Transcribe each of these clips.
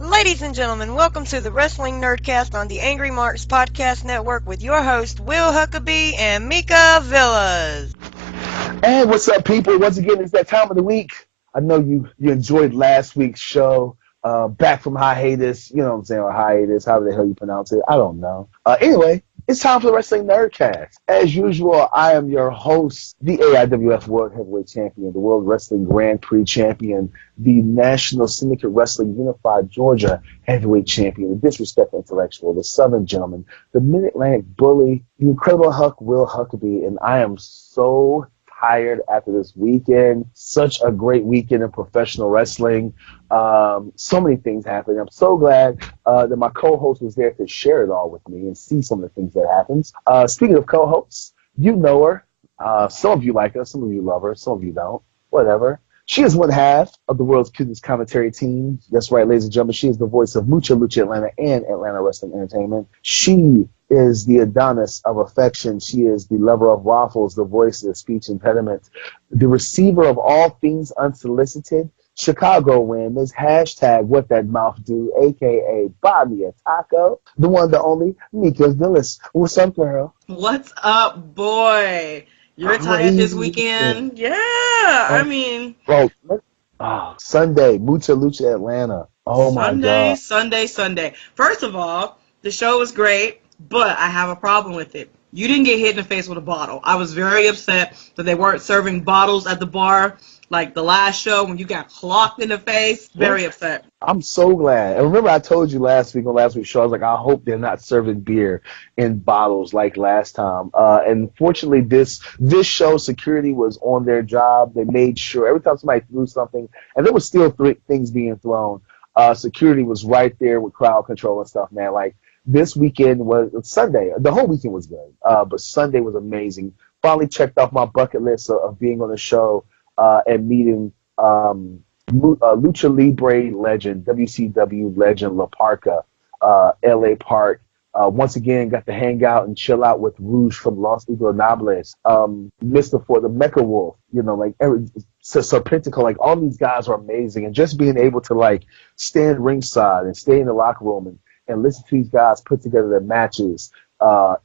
Ladies and gentlemen, welcome to the Wrestling Nerdcast on the Angry Marks Podcast Network with your host, Will Huckaby and Mika Villas. And what's up, people? Once again, it's that time of the week. I know you enjoyed last week's show. Back from hiatus, you know what I'm saying, or hiatus, however the hell you pronounce it. I don't know. Anyway, it's time for the Wrestling Nerdcast. As usual, I am your host, the AIWF World Heavyweight Champion, the World Wrestling Grand Prix Champion, the National Syndicate Wrestling Unified Georgia Heavyweight Champion, the Disrespectful Intellectual, the Southern Gentleman, the Mid-Atlantic Bully, the Incredible Huck, Will Huckaby, and I am so tired after this weekend. Such a great weekend in professional wrestling. So many things happening. I'm so glad that my co-host was there to share it all with me and see some of the things that happens. Speaking of co-hosts, you know her. Some of you like her, some of you love her, some of you don't. Whatever. She is one half of the world's cutest commentary team. That's right, ladies and gentlemen. She is the voice of Mucha Lucha Atlanta and Atlanta Wrestling Entertainment. She is the Adonis of affection. She is the lover of waffles, the voice of speech impediment, the receiver of all things unsolicited. Chicago win is hashtag what that mouth do, a.k.a. Bobby a Taco, the one, the only, Mika Villas. What's up, girl? What's up, boy? You're tired this weekend? Yeah, I mean... Bro, Sunday, Mucha Lucha Atlanta. Oh, my God. Sunday. First of all, the show was great, but I have a problem with it. You didn't get hit in the face with a bottle. I was very upset that they weren't serving bottles at the bar like the last show when you got clocked in the face. Very upset. I'm so glad. And remember I told you last week on last week's show, I was like, I hope they're not serving beer in bottles like last time. And fortunately, this show, security was on their job. They made sure every time somebody threw something, and there was still things being thrown, security was right there with crowd control and stuff, man. Like, this weekend was Sunday. The whole weekend was good, but Sunday was amazing. Finally checked off my bucket list of being on the show and meeting Lucha Libre legend, WCW legend La Parka, LA Park. Once again, got to hang out and chill out with Rouge from Los Ingobernables, Mr. For the Mecha Wolf, you know, like Serpentico, like all these guys are amazing. And just being able to like stand ringside and stay in the locker room and listen to these guys put together their matches,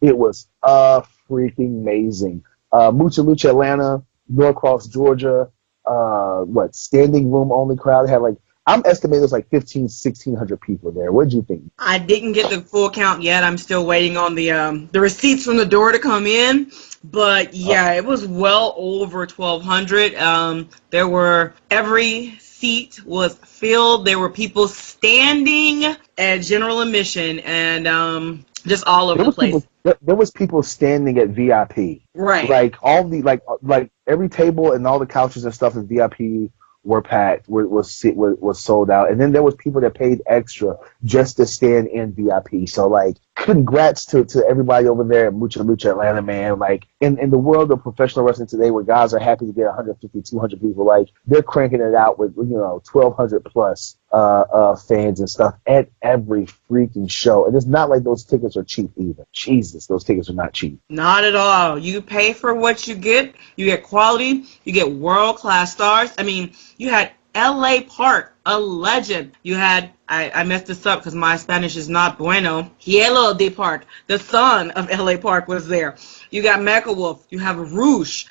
it was freaking amazing. Mucha Lucha Atlanta, Norcross, Georgia, standing room only crowd. Had like, I'm estimating there's like 1,600 people there. What did you think? I didn't get the full count yet. I'm still waiting on the receipts from the door to come in. But yeah, it was well over 1,200. There were, every seat was filled. There were people standing at general admission and just all over the place. There was people standing at VIP. Right. Like all the like every table and all the couches and stuff in VIP were packed, was sold out. And then there was people that paid extra just to stand in VIP. So like, congrats to everybody over there at Mucha Lucha Atlanta, man. Like in the world of professional wrestling today, where guys are happy to get 150, 200 people, like they're cranking it out with 1,200 plus fans and stuff at every freaking show. And it's not like those tickets are cheap either. Jesus, those tickets are not cheap. Not at all. You pay for what you get. You get quality. You get world-class stars. I mean, you had L.A. Park, a legend. You had, I messed this up because my Spanish is not bueno, Hielo de Park, the son of L.A. Park was there. You got Mecha Wolf. You have Rouge,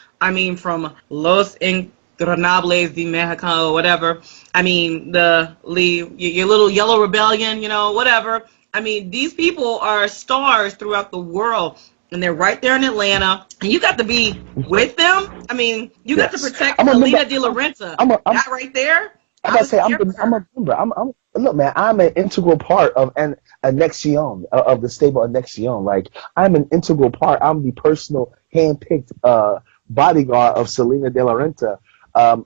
from Los Ingobernables de Mexico, whatever. Your little Yellow Rebellion, whatever. These people are stars throughout the world. And they're right there in Atlanta, and you got to be with them. You got to protect Alina De La Renta. That right there. I'm a member. Look, man, I'm an integral part of Anexion, of the stable Anexion. Like, I'm an integral part. I'm the personal hand-picked bodyguard of Selena De La Renta.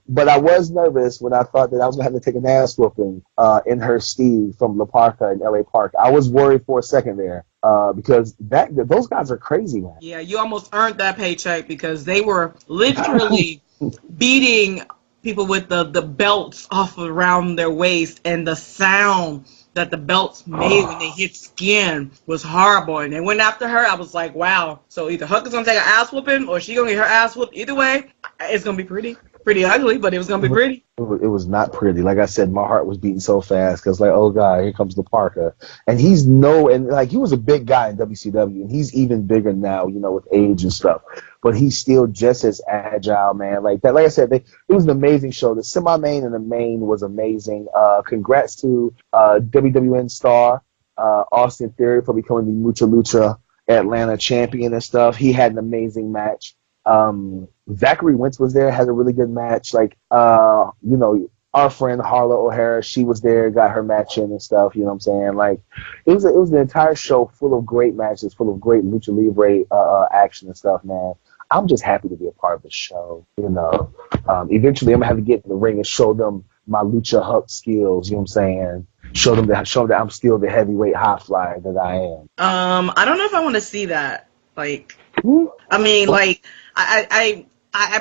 But I was nervous when I thought that I was going to have to take an ass whooping in her steed from La Parka in L.A. Park. I was worried for a second there because those guys are crazy, man. Yeah, you almost earned that paycheck because they were literally beating people with the belts off around their waist, and the sound that the belts made when they hit skin was horrible. And they went after her. I was like, wow. So either Huck is going to take an ass whooping or she going to get her ass whooped. Either way, it's going to be pretty pretty ugly, but it was gonna be pretty. It was not pretty. Like I said, my heart was beating so fast because, like, oh god, here comes the Parker, and he was a big guy in WCW, and he's even bigger now, with age and stuff. But he's still just as agile, man. Like that. Like I said, it was an amazing show. The semi-main and the main was amazing. Congrats to WWN star Austin Theory for becoming the Mucha Lucha Atlanta champion and stuff. He had an amazing match. Zachary Wentz was there, had a really good match. Like, our friend Harla O'Hara, she was there, got her match in and stuff. You know what I'm saying? Like, it was an entire show full of great matches, full of great lucha libre action and stuff, man. I'm just happy to be a part of the show. Eventually I'm gonna have to get in the ring and show them my lucha huck skills. You know what I'm saying? Show them that I'm still the heavyweight high flyer that I am. I don't know if I want to see that. Like, I mean, like, I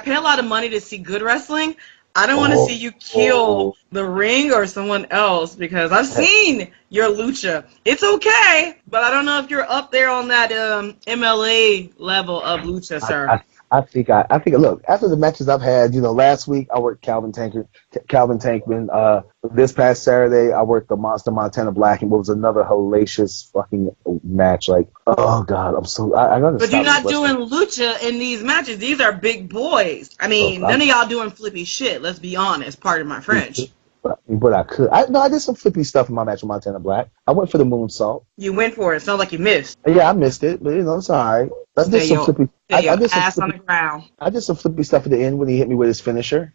pay a lot of money to see good wrestling. I don't want to see you kill the ring or someone else because I've seen your lucha. It's okay, but I don't know if you're up there on that MLA level of lucha, sir. I think look, after the matches I've had, last week I worked Calvin Tankman. This past Saturday I worked the Monster Montana Black, and it was another hellacious fucking match. Like, oh god, I gotta But stop you're not doing lucha in these matches. These are big boys. I mean, none of y'all doing flippy shit, let's be honest. Pardon my French. But I could. I did some flippy stuff in my match with Montana Black. I went for the moonsault. You went for it. Sounds like you missed. Yeah, I missed it, but it's all right. I did some flippy. I did some ass on the ground. I did some flippy stuff at the end when he hit me with his finisher.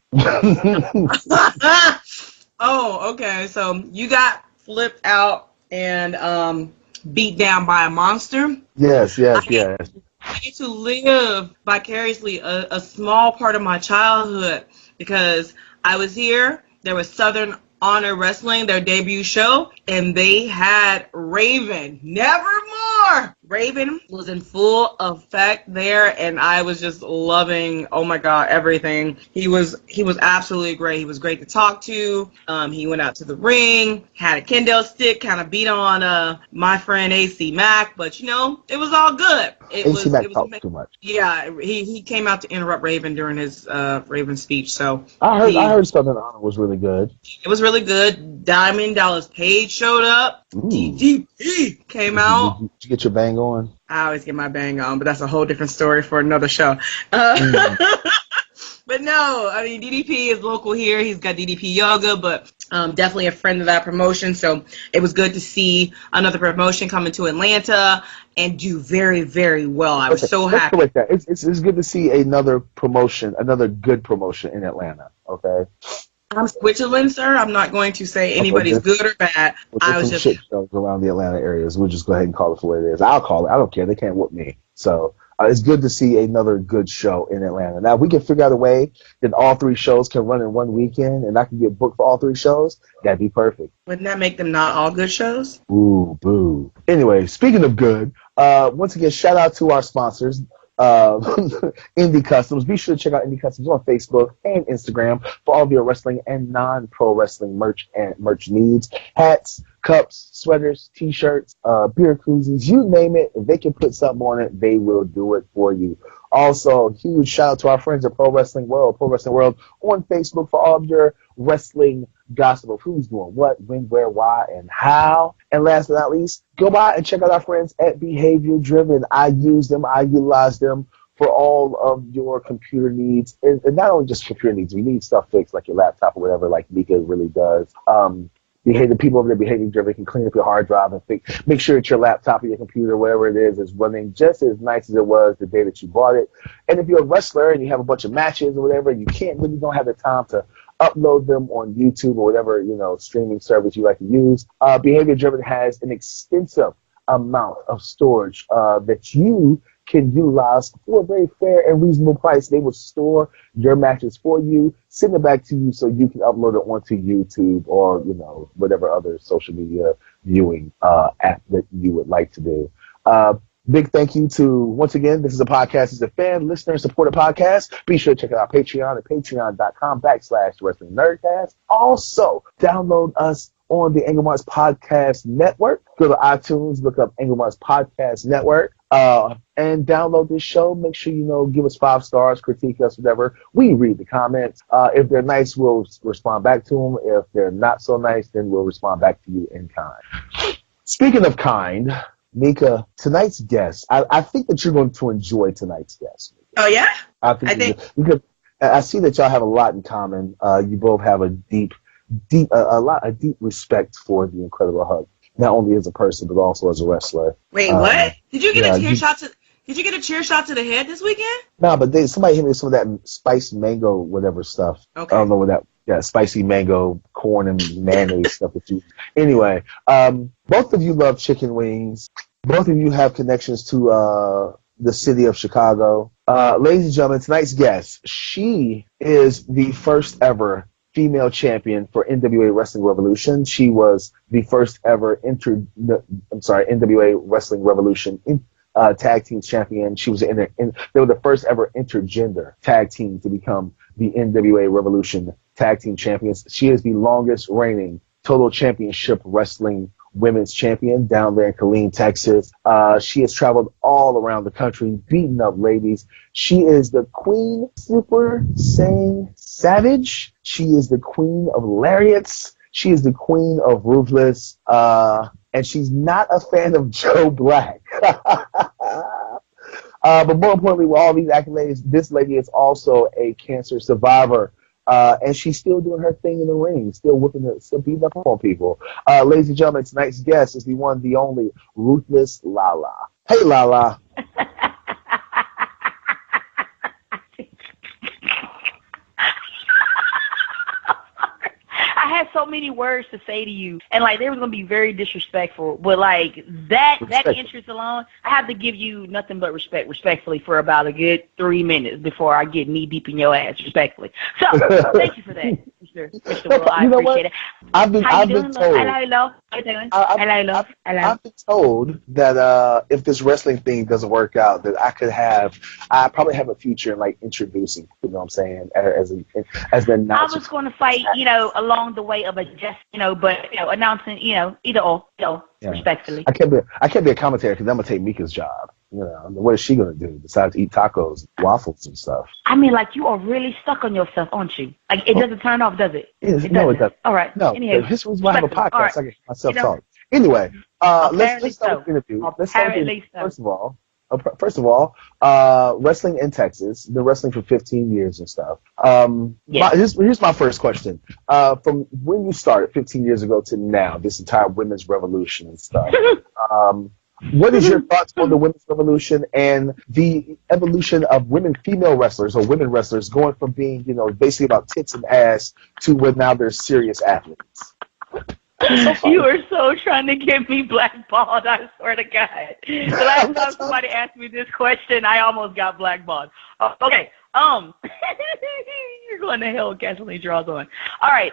Oh, okay. So you got flipped out and beat down by a monster. Yes. I get to live vicariously a small part of my childhood because I was here. There was Southern Honor Wrestling, their debut show, and they had Raven. Nevermore! Raven was in full effect there, and I was just loving, oh my god, everything. He was absolutely great. He was great to talk to. He went out to the ring, had a kendo stick, kind of beat on my friend AC Mack, but it was all good. AC Mack talked too much. Yeah, he came out to interrupt Raven during his Raven speech. So I heard Southern Honor was really good. It was really good. Diamond Dallas Page showed up. DDP came out. Did you get your bang on? I always get my bang on, but that's a whole different story for another show. But no, I mean, DDP is local here. He's got DDP Yoga, but definitely a friend of that promotion. So it was good to see another promotion come into Atlanta and do very, very well. I was so happy. Like that. It's good to see another promotion, another good promotion in Atlanta. Okay. I'm Switzerland, sir. I'm not going to say anybody's good or bad. I was just shit shows around the Atlanta areas. We'll just go ahead and call it for what it is. I'll call it. I don't care. They can't whoop me. So it's good to see another good show in Atlanta. Now, if we can figure out a way that all three shows can run in one weekend and I can get booked for all three shows, that'd be perfect. Wouldn't that make them not all good shows? Ooh, boo. Anyway, speaking of good, once again, shout out to our sponsors. Indie Customs. Be sure to check out Indie Customs on Facebook and Instagram for all of your wrestling and non-pro wrestling merch and merch needs. Hats, cups, sweaters, t-shirts, beer koozies, you name it. If they can put something on it, they will do it for you. Also, huge shout out to our friends at Pro Wrestling World on Facebook for all of your wrestling gossip of who's doing what, when, where, why, and how. And last but not least, go by and check out our friends at Behavior Driven. I use them, I utilize them for all of your computer needs. And not only just computer needs, you need stuff fixed like your laptop or whatever, like Mika really does. The people over there, Behavior Driven, can clean up your hard drive and make sure that your laptop or your computer, whatever it is running just as nice as it was the day that you bought it. And if you're a wrestler and you have a bunch of matches or whatever, you don't have the time to upload them on YouTube or whatever, streaming service you like to use. Behavior Driven has an extensive amount of storage that you can utilize for a very fair and reasonable price. They will store your matches for you, send it back to you so you can upload it onto YouTube or, whatever other social media viewing app that you would like to do. Big thank you to, once again, this is a podcast. It's a fan, listener, supported podcast. Be sure to check out our Patreon at patreon.com/Wrestling Nerdcast. Also, download us on the Angry Marks Podcast Network. Go to iTunes, look up Angry Marks Podcast Network, and download this show. Make sure give us 5 stars, critique us, whatever. We read the comments. If they're nice, we'll respond back to them. If they're not so nice, then we'll respond back to you in kind. Speaking of kind, Mika, tonight's guest, I think that you're going to enjoy tonight's guest. Oh, yeah? I think. Because I see that y'all have a lot in common. You both have a deep respect for the Incredible Hulk, not only as a person but also as a wrestler. Wait, what? Did you get a chair shot to? Did you get a chair shot to the head this weekend? No, but somebody hit me with some of that spiced mango whatever stuff. Okay. I don't know what that. Yeah, spicy mango, corn and mayonnaise stuff that you. Anyway, both of you love chicken wings. Both of you have connections to the city of Chicago. Ladies and gentlemen, tonight's guest, she is the first ever female champion for NWA Wrestling Revolution. She was the first ever NWA Wrestling Revolution tag team champion. She was they were the first ever intergender tag team to become the NWA Revolution tag team champions. She is the longest reigning total championship wrestling women's champion down there in Killeen, Texas. She has traveled all around the country, beating up ladies. She is the Queen Super Saiyan Savage. She is the Queen of Lariats. She is the Queen of Ruthless. And she's not a fan of Joe Black. But more importantly, with all these accolades, this lady is also a cancer survivor. And she's still doing her thing in the ring, still beating up on people. Ladies and gentlemen, tonight's guest is the one, the only, Ruthless Lala. Hey, Lala. I had so many words to say to you, and they were gonna be very disrespectful. But that entrance alone, I have to give you nothing but respectfully, for about a good 3 minutes before I get knee deep in your ass, respectfully. So thank you for that, Mr. Will. I appreciate it. I've been told. Hello. How you doing? Hello. I've been told that if this wrestling thing doesn't work out, that I probably have a future in introducing. You know what I'm saying? As the announcer. I was going to fight, along the way of but announcing, either or, respectfully. I can't be a commentator because I'm gonna take Mika's job. What is she gonna do besides eat tacos, waffles, and stuff? I mean, you are really stuck on yourself, aren't you? It doesn't turn off, does it? No, it doesn't. All right. No, Anyhow, this was why I have a podcast. Right. I get myself talk. Anyway, let's start with the interview. First of all, wrestling in Texas. Been wrestling for 15 years and stuff. Here's my first question. From when you started 15 years ago to now, this entire women's revolution and stuff, what is your thoughts on the women's revolution and the evolution of female wrestlers or women wrestlers going from being, basically about tits and ass to where now they're serious athletes? You are so trying to get me blackballed, I swear to God. The last time somebody asked me this question, I almost got blackballed. Okay. You're going to hell, gasoline draws on. All right.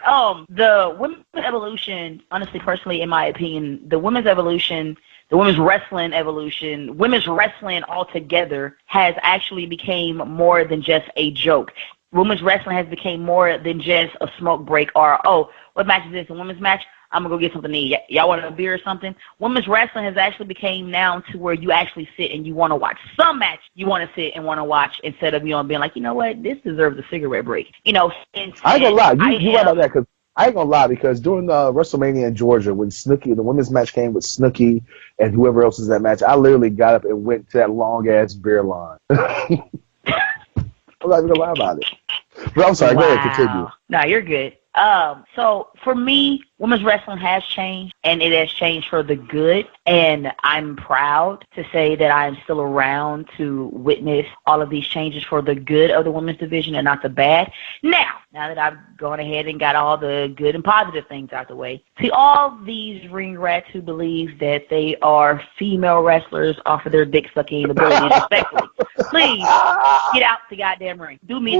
The women's evolution, honestly, personally, in my opinion, the women's evolution, the women's wrestling evolution, women's wrestling altogether has actually became more than just a joke. Women's wrestling has become more than just a smoke break or, what match is this, a women's match? I'm going to go get something to eat. Y'all want a beer or something? Women's wrestling has actually become now to where you actually sit and you want to watch. Some match you want to sit and want to watch instead of, being like, you know what, this deserves a cigarette break. I ain't going to lie. You right about that because I ain't going to lie because during WrestleMania in Georgia when Snooki, the women's match came with Snooki and whoever else was in that match, I literally got up and went to that long-ass beer line. I'm not even going to lie about it. But I'm sorry. Go ahead, continue. No, you're good. So for me, women's wrestling has changed, and it has changed for the good, and I'm proud to say that I'm still around to witness all of these changes for the good of the women's division and not the bad. Now that I've gone ahead and got all the good and positive things out the way, to all these ring rats who believe that they are female wrestlers off of their dick-sucking abilities, respectfully, please get out the goddamn ring. Do me.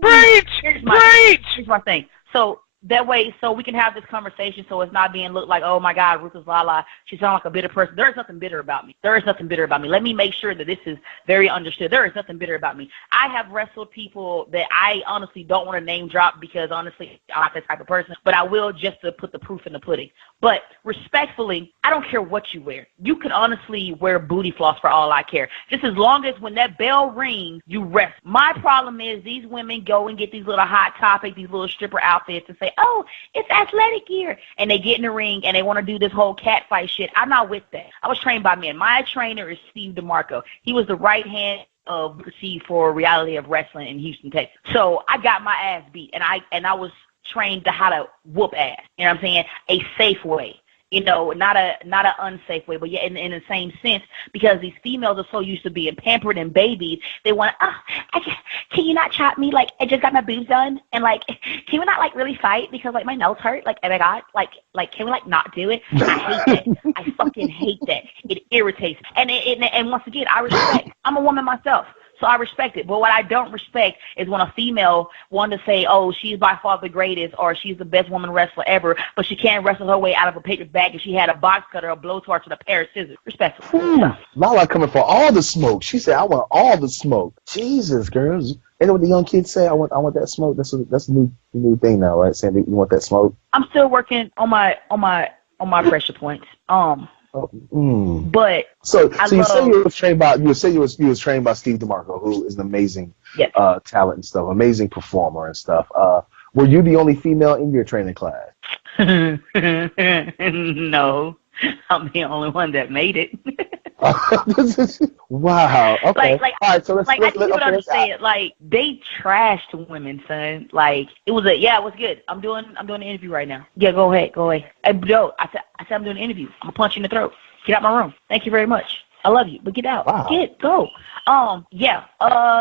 Preach! Here's my thing. So that way, so we can have this conversation, so it's not being looked like, oh my God, Ruthless Lala, she sounds like a bitter person. There is nothing bitter about me. There is nothing bitter about me. Let me make sure that this is very understood. There is nothing bitter about me. I have wrestled people that I honestly don't want to name drop because honestly, I'm not that type of person, but I will just to put the proof in the pudding. But respectfully, I don't care what you wear. You can honestly wear booty floss for all I care. Just as long as when that bell rings, you rest. My problem is these women go and get these little Hot Topic, these little stripper outfits and say, oh, it's athletic gear. And they get in the ring and they want to do this whole catfight shit. I'm not with that. I was trained by men. My trainer is Steve DeMarco. He was the right hand of Steve for Reality of Wrestling in Houston, Texas. So I got my ass beat, and I was trained to how to whoop ass. You know what I'm saying? A safe way. You know, not an unsafe way, but yeah, in the same sense, because these females are so used to being pampered and babied, they want, can you not chop me? Like, I just got my boobs done, and like, can we not like really fight because like my nails hurt? Like, oh my God, like, can we like not do it? I hate that. I fucking hate that. It irritates. And once again, I respect. I'm a woman myself. So I respect it. But what I don't respect is when a female wanted to say, oh, she's by far the greatest or she's the best woman wrestler ever, but she can't wrestle her way out of a paper bag and she had a box cutter, a blowtorch, and a pair of scissors. Respectful. Lala coming for all the smoke. She said, I want all the smoke. Jesus, girls. You know what the young kids say? I want that smoke. That's a new thing now, right? Saying that you want that smoke. I'm still working on my pressure points. But so you say you was trained by you was trained by Steve DeMarco, who is an amazing talent and stuff, amazing performer and stuff. Were you the only female in your training class? No, I'm the only one that made it. Wow. Okay. Like, all right. So let's I think you would understand. Like, they trashed women, son. Like, it was good. I'm doing an interview right now. Yeah, go ahead. Hey, bro, I said I'm doing an interview. I'm gonna punch you in the throat. Get out my room. Thank you very much. I love you, but get out. Wow. Go.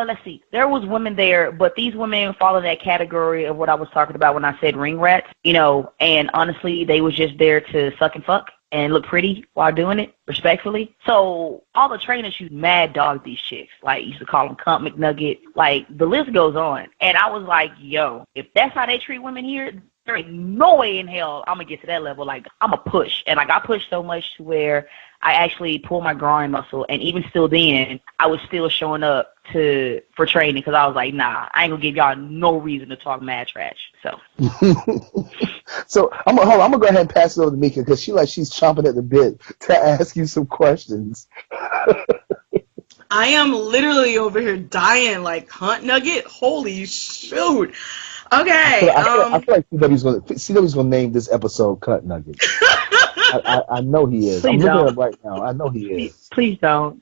Let's see. There was women there, but these women fall in that category of what I was talking about when I said ring rats, you know, and honestly, they was just there to suck and fuck and look pretty while doing it, respectfully. So all the trainers used mad dog these chicks. Like, used to call them Cunt McNugget. Like, the list goes on. And I was like, yo, if that's how they treat women here, there ain't no way in hell I'm going to get to that level. Like, I'm a push. And I got pushed so much to where I actually pulled my groin muscle. And even still then, I was still showing up for training because I was like, nah, I ain't going to give y'all no reason to talk mad trash. So So I'm gonna go ahead and pass it over to Mika because she's chomping at the bit to ask you some questions. I am literally over here dying like Hunt Nugget. Holy shoot. Okay. I feel like CW's gonna name this episode Cunt Nugget. I know he is. Please I'm looking don't. at him right now. I know he is. Please don't.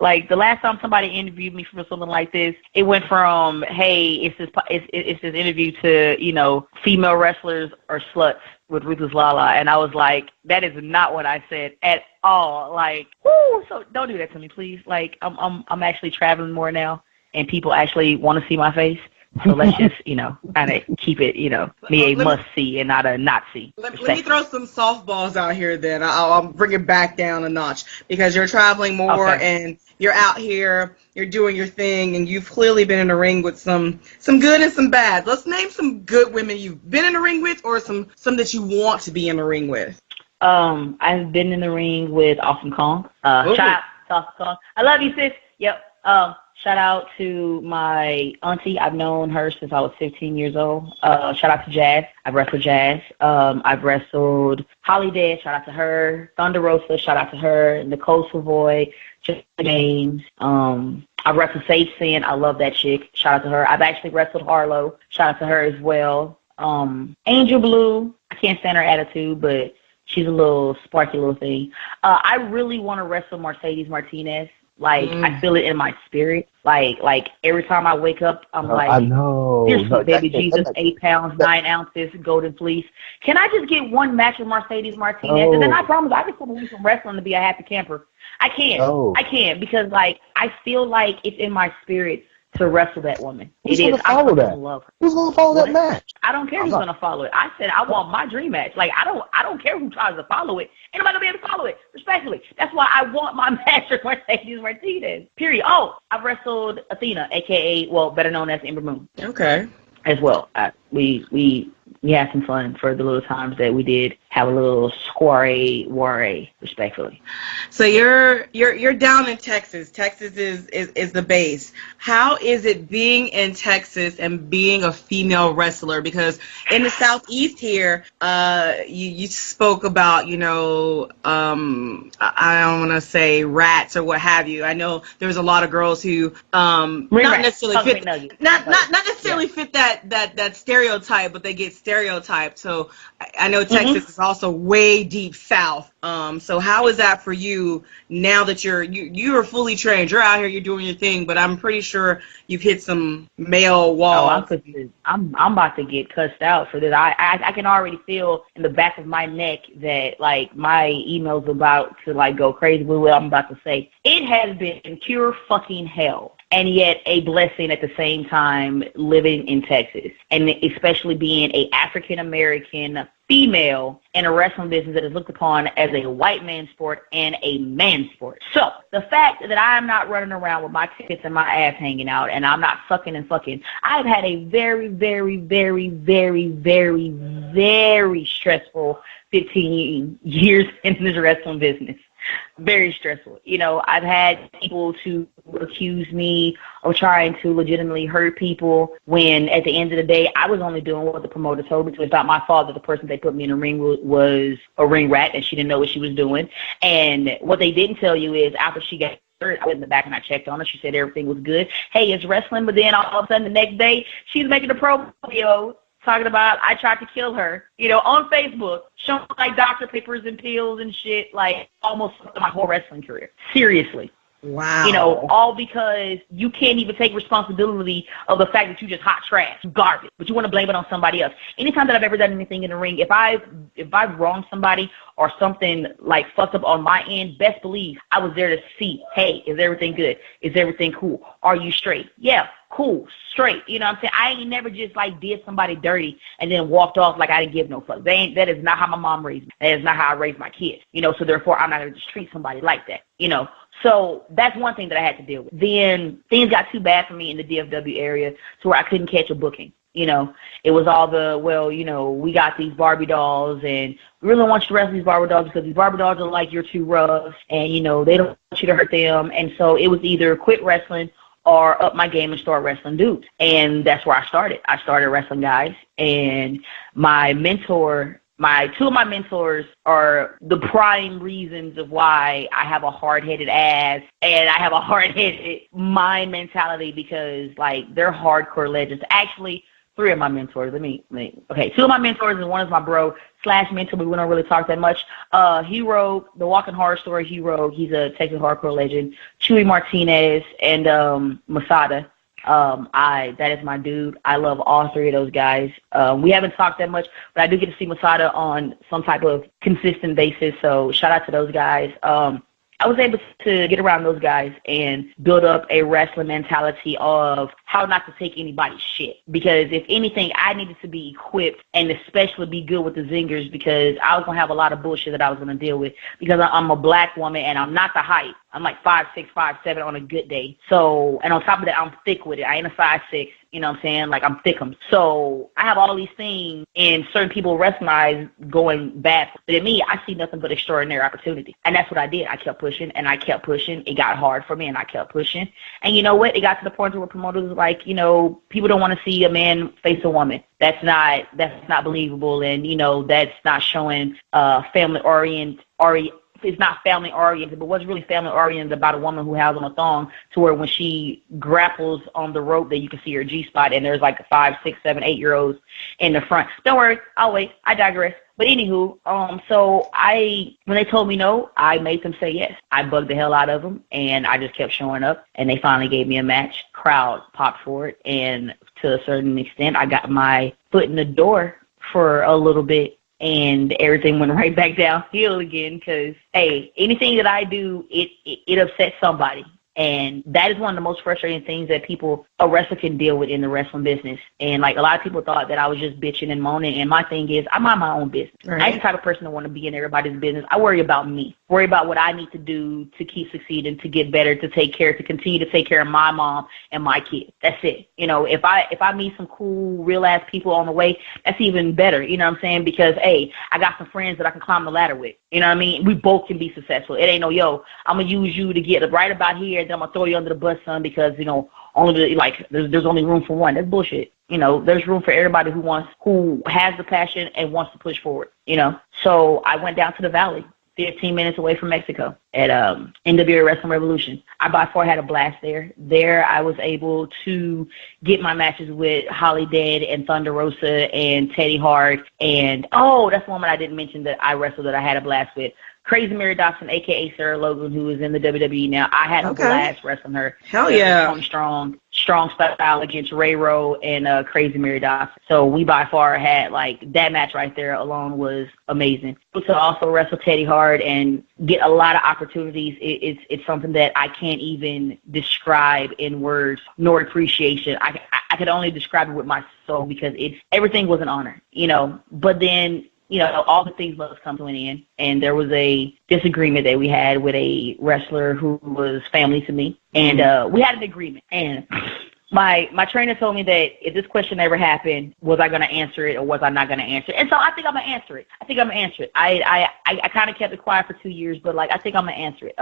Like, the last time somebody interviewed me for something like this, it went from, hey, it's this interview to, you know, female wrestlers or sluts with Ruthless Lala, and I was like, that is not what I said at all. Like, whoo! So don't do that to me, please. Like, I'm actually traveling more now, and people actually want to see my face. So let's just, you know, kind of keep it, you know, me a must-see and not a not-see. Let me throw some softballs out here then. I'll bring it back down a notch because you're traveling more and you're out here, you're doing your thing, and you've clearly been in the ring with some good and some bad. Let's name some good women you've been in the ring with or some that you want to be in the ring with. I've been in the ring with Awesome Kong. Shout out to Awesome Kong. I love you, sis. Yep. Shout out to my auntie. I've known her since I was 15 years old. Shout out to Jazz. I've wrestled Jazz. I've wrestled Holly Dead. Shout out to her. Thunder Rosa. Shout out to her. Nicole Savoy. Just Games. I've wrestled Sage Sin. I love that chick. Shout out to her. I've actually wrestled Harlow. Shout out to her as well. Angel Blue. I can't stand her attitude, but she's a little sparky little thing. I really want to wrestle Mercedes Martinez. Like, I feel it in my spirit. Like every time I wake up, I'm like, I know. Seriously, baby Jesus, 8 pounds, 9 ounces, golden fleece. Can I just get one match with Mercedes Martinez? And then I promise I can come away from wrestling to be a happy camper. I can't. I can't because, like, I feel like it's in my spirit to wrestle that woman. Who's going to follow that? Love her. Who's going to follow that match? I don't care who's going to follow it. I said I want my dream match. Like, I don't care who tries to follow it. Ain't nobody going to be able to follow it, respectfully. That's why I want my match with Mercedes Martinez. Period. Oh, I've wrestled Athena, a.k.a., well, better known as Ember Moon. Okay. As well. We we had some fun for the little times that we did have a little soiree, respectfully. So you're down in Texas. Texas is the base. How is it being in Texas and being a female wrestler? Because in the Southeast here, you spoke about, I don't want to say rats or what have you. I know there's a lot of girls who not necessarily fit not necessarily fit that stereotype, but they get stereotyped. So I know Texas is also way deep south. So how is that for you now that you're fully trained? You're out here, you're doing your thing, but I'm pretty sure you've hit some male walls. I'm about to get cussed out for this. I can already feel in the back of my neck that like my email's about to like go crazy with what I'm about to say. It has been pure fucking hell, and yet a blessing at the same time living in Texas, and especially being a African American female in a wrestling business that is looked upon as a white man's sport and a man's sport. So the fact that I'm not running around with my tits and my ass hanging out and I'm not sucking and fucking, I've had a very, very, very, very, very, very stressful 15 years in this wrestling business. Very stressful. I've had people to accuse me of trying to legitimately hurt people when at the end of the day, I was only doing what the promoter told me to. It's not my fault that the person they put me in the ring was a ring rat and she didn't know what she was doing. And what they didn't tell you is after she got hurt, I went in the back and I checked on her. She said everything was good. Hey, it's wrestling. But then all of a sudden the next day, she's making a promo video talking about I tried to kill her, on Facebook, showing like doctor papers and pills and shit, like almost my whole wrestling career. Seriously. Wow. All because you can't even take responsibility of the fact that you just hot trash, garbage, but you want to blame it on somebody else. Anytime that I've ever done anything in the ring, if I've wronged somebody or something like fucked up on my end, best believe I was there to see, hey, is everything good? Is everything cool? Are you straight? Yeah. Cool, straight. You know what I'm saying? I ain't never just like did somebody dirty and then walked off like I didn't give no fuck. That is not how my mom raised me. That is not how I raised my kids. So therefore I'm not gonna just treat somebody like that. So that's one thing that I had to deal with. Then things got too bad for me in the DFW area to where I couldn't catch a booking. It was all we got these Barbie dolls and we really want you to wrestle these Barbie dolls because these Barbie dolls are like you're too rough and, they don't want you to hurt them. And so it was either quit wrestling or up my game and start wrestling dudes. And that's where I started. I started wrestling guys. And two of my mentors are the prime reasons of why I have a hard-headed ass and I have a hard-headed mind mentality because, like, they're hardcore legends. Actually, three of my mentors. Okay, two of my mentors and one is my bro / mentor, but we don't really talk that much. He wrote The Walking Horror Story. He's a Texas hardcore legend. Chewy Martinez and Masada. That is my dude. I love all three of those guys. We haven't talked that much, but I do get to see Masada on some type of consistent basis. So shout out to those guys. I was able to get around those guys and build up a wrestling mentality of how not to take anybody's shit. Because if anything, I needed to be equipped and especially be good with the zingers because I was going to have a lot of bullshit that I was going to deal with because I'm a black woman and I'm not the height. I'm like 5'6", 5'7" on a good day. So, and on top of that, I'm thick with it. I ain't a 5'6", you know what I'm saying? Like, I'm thickum. So, I have all these things, and certain people recognize going bad. But in me, I see nothing but extraordinary opportunity. And that's what I did. I kept pushing, and I kept pushing. It got hard for me, and I kept pushing. And you know what? It got to the point where promoters were like, people don't want to see a man face a woman. That's not believable, and, that's not showing it's not family oriented, but what's really family oriented about a woman who has on a thong to where when she grapples on the rope that you can see her G-spot and there's like 5, 6, 7, 8-year-olds in the front. Don't worry, I'll wait. I digress. But anywho, so when they told me no, I made them say yes. I bugged the hell out of them and I just kept showing up and they finally gave me a match. Crowd popped for it. And to a certain extent, I got my foot in the door for a little bit. And everything went right back downhill again because, hey, anything that I do, it upsets somebody. And that is one of the most frustrating things that a wrestler can deal with in the wrestling business. And like a lot of people thought that I was just bitching and moaning. And my thing is, I mind my own business. Right. I ain't the type of person to want to be in everybody's business. I worry about me, worry about what I need to do to keep succeeding, to get better, to continue to take care of my mom and my kids. That's it. You know, if I meet some cool, real ass people on the way, that's even better. You know what I'm saying? Because, hey, I got some friends that I can climb the ladder with. You know what I mean? We both can be successful. It ain't no, yo, I'm going to use you to get right about here, then I'm going to throw you under the bus, son, because, you know, there's only room for one. That's bullshit. You know, there's room for everybody who has the passion and wants to push forward, you know. So I went down to the Valley, 15 minutes away from Mexico, at NWA Wrestling Revolution. I by far had a blast there. There I was able to get my matches with Holly Dead and Thunder Rosa and Teddy Hart. And, that's the woman I didn't mention that I wrestled that I had a blast with. Crazy Mary Dawson, a.k.a. Sarah Logan, who is in the WWE now. I had a blast wrestling her. Hell yeah. Tony strong style against Ray Rowe and Crazy Mary Dawson. So we by far had, like, that match right there alone was amazing. To also wrestle Teddy Hart and get a lot of opportunities, it's something that I can't even describe in words nor appreciation. I could only describe it with my soul because everything was an honor, you know. But then, you know, all the things must come to an end. And there was a disagreement that we had with a wrestler who was family to me. And we had an agreement. And my trainer told me that if this question ever happened, was I going to answer it or was I not going to answer it? And so I think I'm going to answer it. I kind of kept it quiet for 2 years, but, like, I think I'm going to answer it.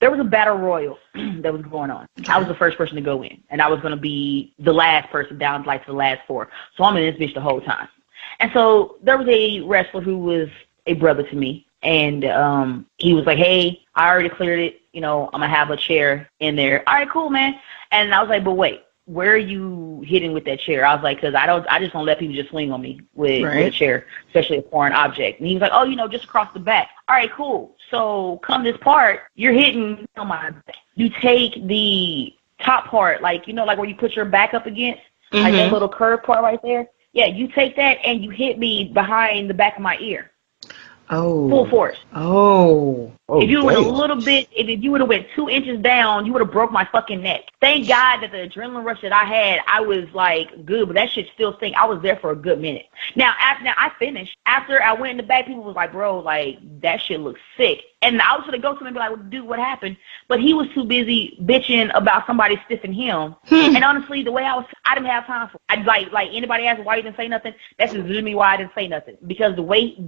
There was a battle royal that was going on. I was the first person to go in, and I was going to be the last person down, like, to the last four. So I'm in this bitch the whole time. And so there was a wrestler who was a brother to me, and he was like, hey, I already cleared it. You know, I'm going to have a chair in there. All right, cool, man. And I was like, but wait, where are you hitting with that chair? I was like, because I just don't let people just swing on me with a chair, especially a foreign object. And he was like, oh, you know, just across the back. All right, cool. So come this part, you're hitting on my back. You take the top part, like, you know, like where you put your back up against, like that little curved part right there. Yeah, you take that and you hit me behind the back of my ear. Oh. Full force. Oh. If you would if you would have went 2 inches down, you would have broke my fucking neck. Thank God that the adrenaline rush that I had, I was like good, but that shit still stink. I was there for a good minute. Now I finished. After I went in the back, people was like, bro, like, that shit looks sick. And I was going to go to him and be like, well, dude, what happened? But he was too busy bitching about somebody stiffing him. And honestly, the way I didn't have time for it. Like anybody asked why you didn't say nothing, that's literally why I didn't say nothing. Because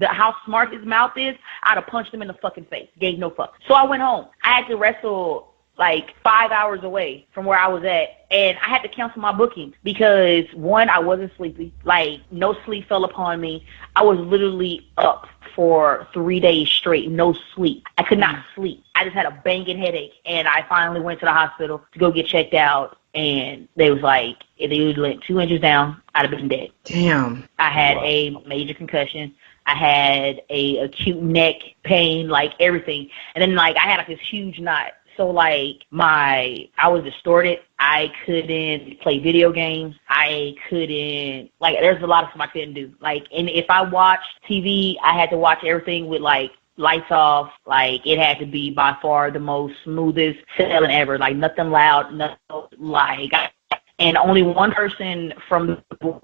how smart his mouth is, I'd have punched him in the fucking face. Gave no fuck. So I went home. I had to wrestle like 5 hours away from where I was at, and I had to cancel my booking because, one, I wasn't sleepy. Like, no sleep fell upon me. I was literally up for 3 days straight, no sleep. I could not sleep. I just had a banging headache, and I finally went to the hospital to go get checked out, and they was like, if they would let 2 inches down, I'd have been dead. Damn. I had a major concussion. I had a acute neck pain, like everything. And then, like, I had like this huge knot. So, like, I was distorted. I couldn't play video games. I couldn't, like, there's a lot of stuff I couldn't do. Like, and if I watched TV, I had to watch everything with, like, lights off. Like, it had to be by far the most smoothest selling ever. Like, nothing loud, nothing, like, and only one person from the board.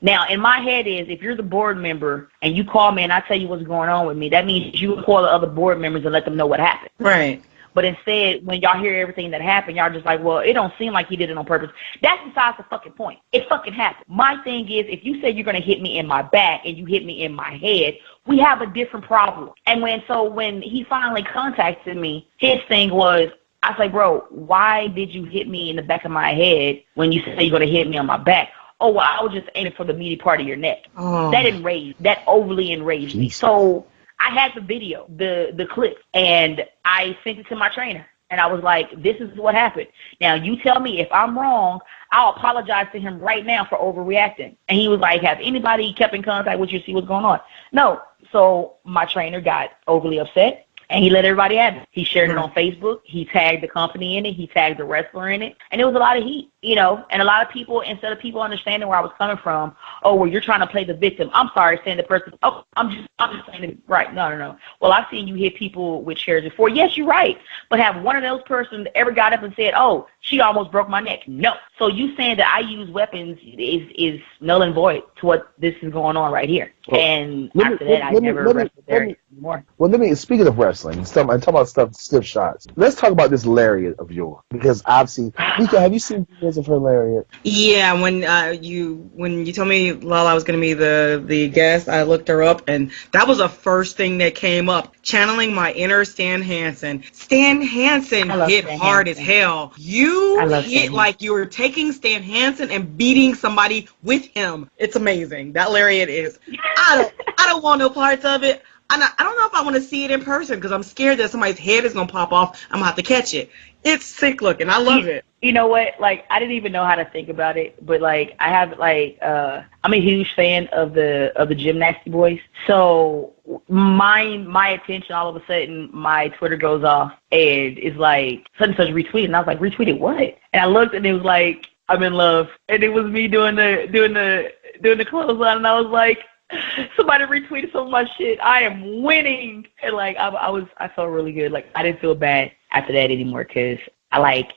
Now, in my head is, if you're the board member and you call me and I tell you what's going on with me, that means you call the other board members and let them know what happened. Right. But instead, when y'all hear everything that happened, y'all just like, well, it don't seem like he did it on purpose. That's besides the fucking point. It fucking happened. My thing is, if you say you're going to hit me in my back and you hit me in my head, we have a different problem. And when he finally contacted me, his thing was, I was like, bro, why did you hit me in the back of my head when you said you're going to hit me on my back? Oh, well, I was just aiming for the meaty part of your neck. Oh. That overly enraged me. So I had the video, the clip, and I sent it to my trainer. And I was like, this is what happened. Now, you tell me if I'm wrong, I'll apologize to him right now for overreacting. And he was like, have anybody kept in contact with you to see what's going on? No. So my trainer got overly upset. And he let everybody have it. He shared it on Facebook. He tagged the company in it. He tagged the wrestler in it. And it was a lot of heat, you know. And a lot of people, instead of people understanding where I was coming from, oh, well, you're trying to play the victim. I'm sorry, saying the person, oh, I'm just saying it right. No. Well, I've seen you hit people with chairs before. Yes, you're right. But have one of those persons ever got up and said, oh, she almost broke my neck? No. So you saying that I use weapons is null and void to what this is going on right here. Well, and after that, I never wrestled there anymore. Well, speaking of wrestling, talk about stiff shots. Let's talk about this lariat of yours, because I've seen. Mika, have you seen videos of her lariat? Yeah, when you told me Lala was going to be the guest, I looked her up, and that was the first thing that came up. Channeling my inner Stan Hansen. Stan Hansen hit hard as hell. You hit like you were taking Stan Hansen and beating somebody with him. It's amazing. That lariat is. I don't want no parts of it. I don't know if I want to see it in person because I'm scared that somebody's head is going to pop off. I'm going to have to catch it. It's sick looking. I love it. You know what? Like, I didn't even know how to think about it, but like, I have I'm a huge fan of the Gymnasty Boys. So my attention, all of a sudden, my Twitter goes off and it's like such and such retweeted, and I was like, retweeted what? And I looked and it was like, I'm in love, and it was me doing the clothesline, and I was like, somebody retweeted some of my shit. I am winning, and like I felt really good. Like I didn't feel bad after that anymore because I like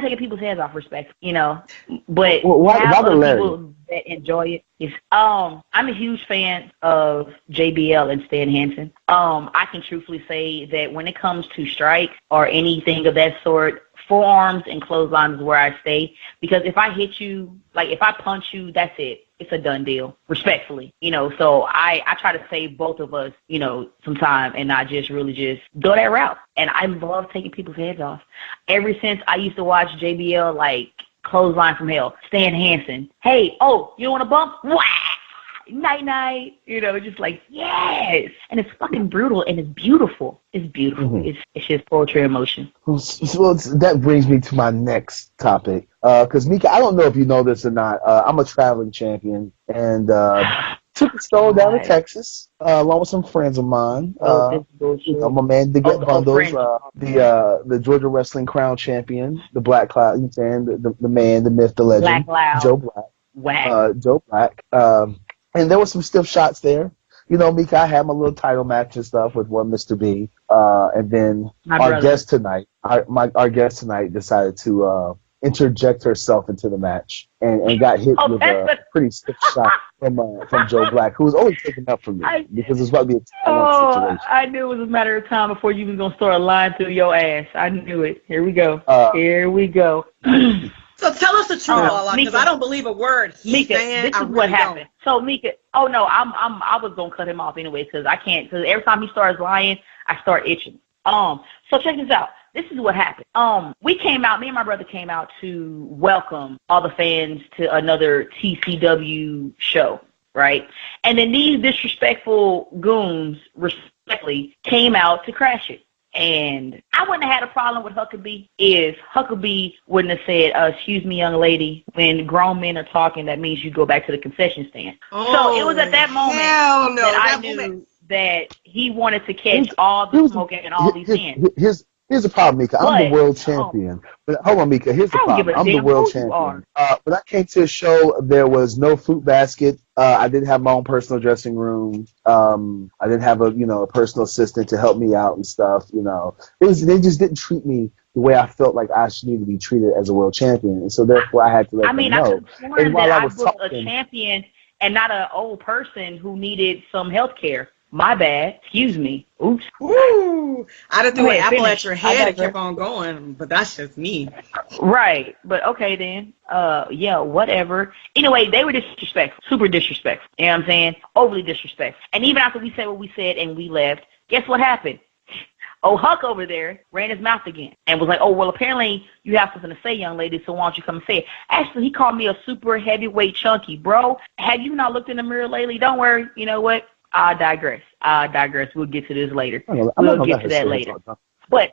taking people's hands off, respect, you know. But other people that enjoy it is I'm a huge fan of JBL and Stan Hansen. I can truthfully say that when it comes to strikes or anything of that sort, forearms and clotheslines is where I stay, because if I hit you, like if I punch you, that's it. It's a done deal, respectfully, you know. So I try to save both of us, you know, some time and not just really just go that route. And I love taking people's heads off. Ever since I used to watch JBL, like Clothesline from Hell, Stan Hansen, hey, oh, you want a bump? Wah! Night, you know, just like, yes. And it's fucking brutal and it's beautiful. It's beautiful. Mm-hmm. It's just poetry in motion. Well, that brings me to my next topic. Because, Mika, I don't know if you know this or not. I'm a traveling champion and took a stroll down to Texas along with some friends of mine. I'm a man to get bundles. The Georgia Wrestling Crown Champion, the Black Cloud, you know what I'm saying? The man, the myth, the legend, Joe Black. Wow. Joe Black. And there were some stiff shots there. You know, Mika, I had my little title match and stuff with one Mr. B. And then our guest tonight decided to interject herself into the match and got hit with a pretty stiff shot from Joe Black, who was only taken up from me because it's about to be a 2-1 situation. I knew it was a matter of time before you was going to start lying through your ass. I knew it. Here we go. Here we go. So tell us the truth, Lala, because I don't believe a word he's saying. This is what happened. So Mika, I was gonna cut him off anyway because I can't. Because every time he starts lying, I start itching. So check this out. This is what happened. Me and my brother came out to welcome all the fans to another TCW show, right? And then these disrespectful goons, respectfully, came out to crash it. And I wouldn't have had a problem with Huckaby if Huckaby wouldn't have said, excuse me, young lady, when grown men are talking, that means you go back to the concession stand. So it was at that moment that I knew that he wanted to catch all the smoke and all these hands. Here's the problem, Mika. I'm the world champion. But hold on, Mika. Here's the problem. I'm the world champion. When I came to a show, there was no fruit basket. I didn't have my own personal dressing room. I didn't have a personal assistant to help me out and stuff. You know, they just didn't treat me the way I felt like I should need to be treated as a world champion, and so therefore I had to let them know. I could have sworn that I was a champion and not an old person who needed some health care. My bad. Excuse me. Oops. Woo! I'd have threw an apple at your head and kept on going, but that's just me. Right. But okay then. Yeah, whatever. Anyway, they were disrespectful. Super disrespectful. You know what I'm saying? Overly disrespectful. And even after we said what we said and we left, guess what happened? Oh, Huck over there ran his mouth again and was like, oh, well, apparently you have something to say, young lady, so why don't you come and say it? Actually, he called me a super heavyweight chunky. Bro, have you not looked in the mirror lately? Don't worry. You know what? I digress. We'll get to this later. We'll get to that later. But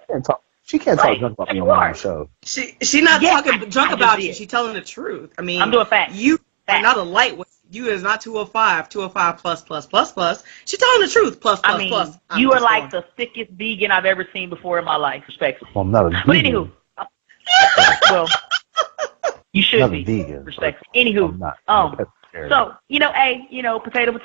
she can't talk junk about me on my show. She not talking junk about you. She's telling the truth. I mean, I'm doing facts. You are not a lightweight. You is not 205, 205 plus, plus, plus, plus. She's telling the truth, plus, plus, I mean, plus. you are like the thickest vegan I've ever seen before in my life, respectfully. Well, I'm not a vegan. But anywho, well, you should I'm not be, a vegan. respectfully. Anywho, I'm not. so, potato,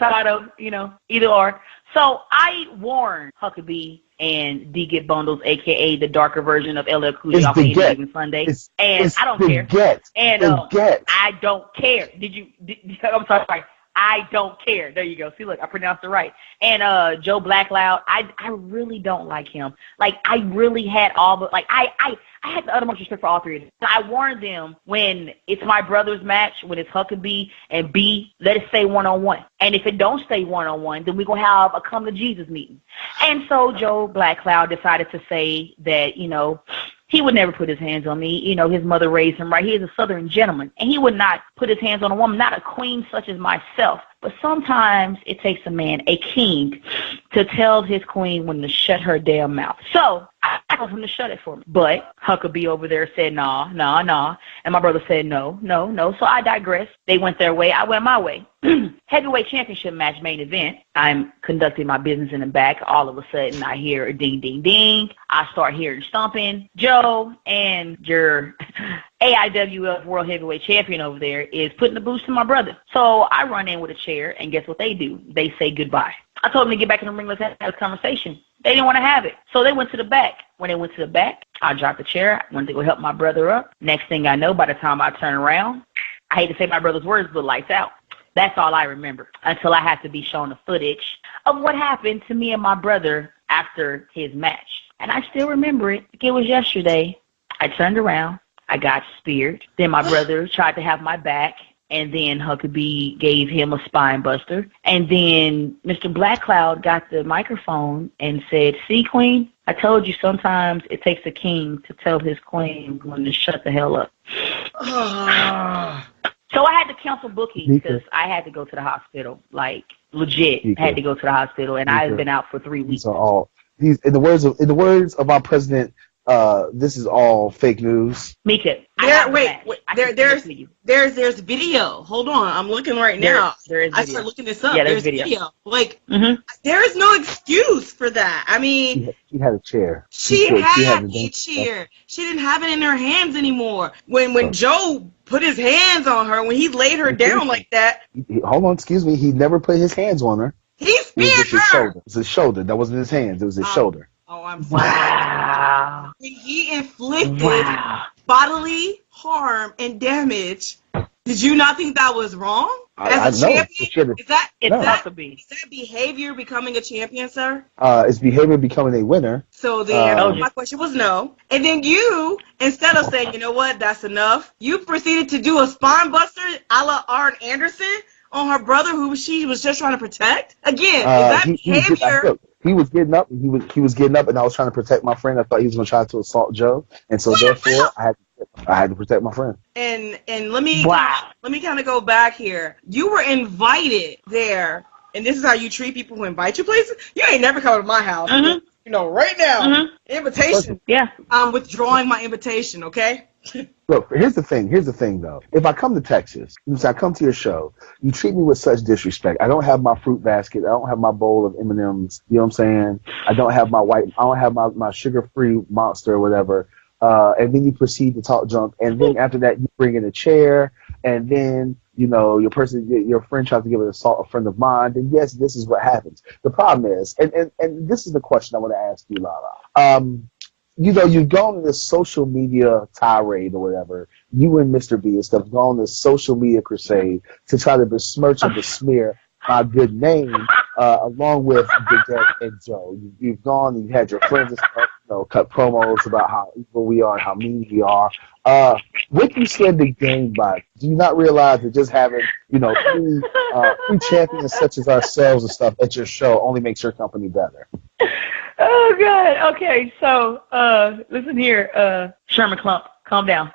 either or. So I warned Huckaby and D-Get Bundles, a.k.a. the darker version of LL Cool J off Any Given Sunday. And I don't care. And I don't care. I'm sorry. I don't care. There you go. See, look, I pronounced it right. And Joe Blackloud, I really don't like him. Like, I really had all the, like, I had the utmost respect for all three of them. I warned them when it's my brother's match, when it's Huckaby and B, let it stay one-on-one. And if it don't stay one-on-one, then we're going to have a come to Jesus meeting. And so Joe Blackloud decided to say that, he would never put his hands on me. His mother raised him right. He is a Southern gentleman, and he would not put his hands on a woman, not a queen such as myself. But sometimes it takes a man, a king, to tell his queen when to shut her damn mouth. So I told him to shut it for me. But Huckaby over there said, nah. And my brother said, no. So I digressed. They went their way. I went my way. Heavyweight championship match, main event. I'm conducting my business in the back. All of a sudden, I hear a ding, ding, ding. I start hearing stomping. Joe and your AIWF World Heavyweight Champion over there is putting the boost to my brother. So I run in with a chair, and guess what they do? They say goodbye. I told them to get back in the ring. Let's have a conversation. They didn't want to have it. So they went to the back. When they went to the back, I dropped the chair. I went to go help my brother up. Next thing I know, by the time I turn around, I hate to say my brother's words, but lights out. That's all I remember until I had to be shown the footage of what happened to me and my brother after his match. And I still remember it. It was yesterday. I turned around. I got speared. Then my brother tried to have my back. And then Huckaby gave him a spine buster. And then Mr. Blackcloud got the microphone and said, see, Queen, I told you sometimes it takes a king to tell his queen when to shut the hell up. So I had to cancel booking because I had to go to the hospital, like legit. I had to go to the hospital, and I had been out for 3 weeks. These are all in the words of our president. This is all fake news. Mika, there's video. Hold on, I'm looking right now. I started looking this up. Yeah, there's video. Like, there is no excuse for that. I mean, she had a chair. She had a chair. She didn't have it in her hands anymore. When Joe put his hands on her, when he laid her down like that. Hold on, excuse me. He never put his hands on her. He speared her. It was his shoulder. That wasn't his hands. It was his shoulder. Oh, I'm sorry. Wow. He inflicted bodily harm and damage. Did you not think that was wrong? As a champion? Is that behavior becoming a champion, sir? It's behavior becoming a winner. So the answer to my question was no. And then you, instead of saying, you know what, that's enough, you proceeded to do a spine buster a la Arn Anderson on her brother who she was just trying to protect? Again, is that behavior? He was getting up. He was getting up, and I was trying to protect my friend. I thought he was going to try to assault Joe, and so therefore I had to protect my friend. And let me kind of go back here. You were invited there, and this is how you treat people who invite you places. You ain't never come to my house. Right now, invitation. Yeah, I'm withdrawing my invitation. Okay. Look, here's the thing, though. If I come to Texas, if I come to your show, you treat me with such disrespect. I don't have my fruit basket. I don't have my bowl of M&Ms. You know what I'm saying? I don't have my sugar-free Monster or whatever. And then you proceed to talk junk. And then after that, you bring in a chair. And then, your friend tries to give an assault a friend of mine. Then yes, this is what happens. The problem is, and this is the question I want to ask you, Lala. You've gone on this social media tirade or whatever. You and Mr. B and stuff have gone on this social media crusade to try to besmirch and besmear my good name, along with Big and Joe. You've gone and you had your friends and stuff, cut promos about how evil we are and how mean we are. What do you stand to gain by? Do you not realize that just having, three champions such as ourselves and stuff at your show only makes your company better? Oh, God. Okay, so listen here, Sherman Clump, calm down.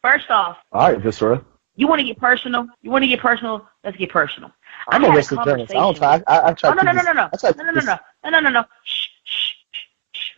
First off. All right, Viscera. You want to get personal? Let's get personal. I'm a wrestling journalist. I don't try. I try. No. Shh.